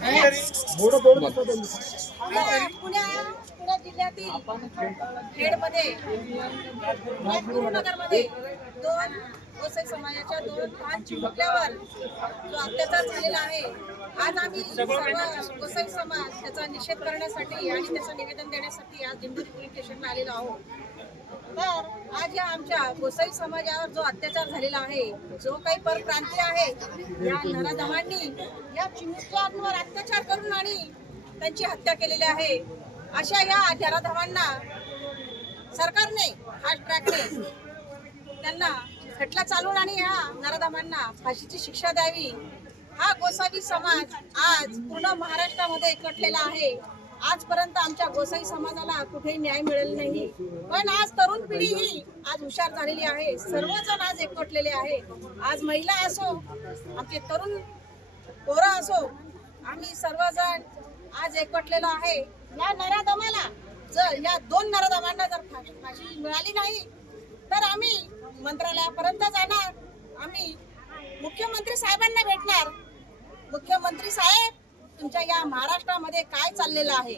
पुणे पुण्या जिल्ह्यातील खेडमध्ये गुरुनगरमध्ये दोन गोसाई समाजाच्या दोन लहान चिमुकल्यावर जो अत्याचार झालेला आहे आज आम्ही सर्व गोसाई समाज त्याचा निषेध करण्यासाठी आणि त्याचं निवेदन देण्यासाठी आज दिंडोरी पोलीस स्टेशनला आलेलो आहोत तर आज या आमच्या गोसाई समाजावर जो अत्याचार झालेला आहे जो काही परप्रांतीय आहे या नराधमांनी या चिमुकल्यांवर अत्याचार करून आणि त्यांची हत्या केलेली आहे. अशा या नराधमांना सरकारने फास्ट ट्रॅकने त्यांना खटला चालून आणि ह्या नराधमांना फाशीची शिक्षा द्यावी. हा गोसावी समाज आज पूर्ण महाराष्ट्रामध्ये एकटलेला आहे. आजपर्यंत आमच्या गोसाई समाजाला कुठेही न्याय मिळेल नाही. पण आज तरुण पिढी ही आज हुशार झालेली आहे. सर्वजण आज एकवटलेले आहे. आज महिला असो आमचे तरुण पोरं असो आम्ही सर्वजण आज एकवटलेलो आहे. या नराधमाला जर या दोन नराधमांना जर फाशी मिळाली नाही तर आम्ही मंत्रालयापर्यंत जाणार. आम्ही मुख्यमंत्री साहेबांना भेटणार. मुख्यमंत्री साहेब तुमच्या या महाराष्ट्रामध्ये काय चाललेलं आहे?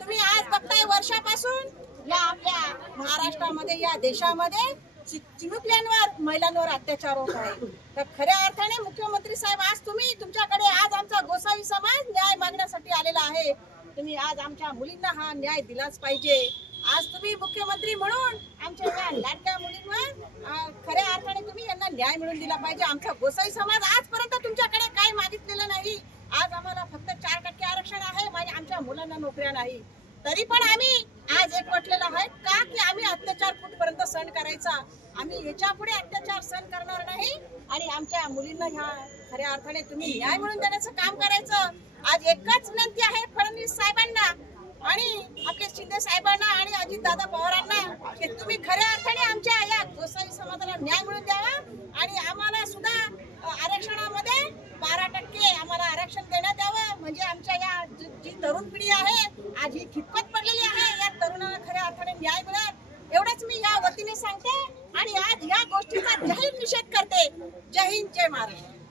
तुम्ही आज बघताय वर्षापासून या आपल्या महाराष्ट्रामध्ये या देशामध्ये चि- चिमुकल्यांवर महिलांवर अत्याचार होत आहे. तर खऱ्या अर्थाने मुख्यमंत्री साहेब आज तुम्ही तुमच्याकडे आज आमचा गोसावी समाज न्याय मागण्यासाठी आलेला आहे. तुम्ही आज आमच्या मुलींना हा न्याय दिलाच पाहिजे. आज तुम्ही मुख्यमंत्री म्हणून आमच्या या लाडक्या मुलींवर खऱ्या अर्थाने तुम्ही यांना न्याय मिळून दिला पाहिजे. आमचा गोसाई समाज आजपर्यंत तुमच्याकडे काय मागितलेलं नाही आज आम्हाला फक्त चार टक्के आरक्षण आहे आणि आमच्या मुलांना नोकऱ्या नाही. तरी पण आम्ही आज एकवटलेलो आहे का की आम्ही अत्याचार कुठपर्यंत सहन करायचा? आम्ही याच्यापुढे अत्याचार सहन करणार नाही आणि आमच्या मुलींना ह्या खऱ्या अर्थाने तुम्ही न्याय मिळून देण्याचं काम करायचं. आज एकच विनंती आहे फडणवीस साहेबांना आणि आपले शिंदे साहेबांना आणि अजितदादा पवारांना की तुम्ही खऱ्या अर्थाने आमच्या या गोसावी समाजाला न्याय मिळून द्यावा आणि आम्हाला सुद्धा अ, आरक्षणामध्ये बारा टक्के आम्हाला आरक्षण देण्यात यावं म्हणजे आमच्या या जी जी तरुण पिढी आहे आज ही खितपत पडलेली आहे या तरुणाला खऱ्या अर्थाने न्याय एवढंच मी या वतीने सांगते आणि आज या गोष्टीचा जाहीर निषेध करते. जय हिंद जय महाराष्ट्र.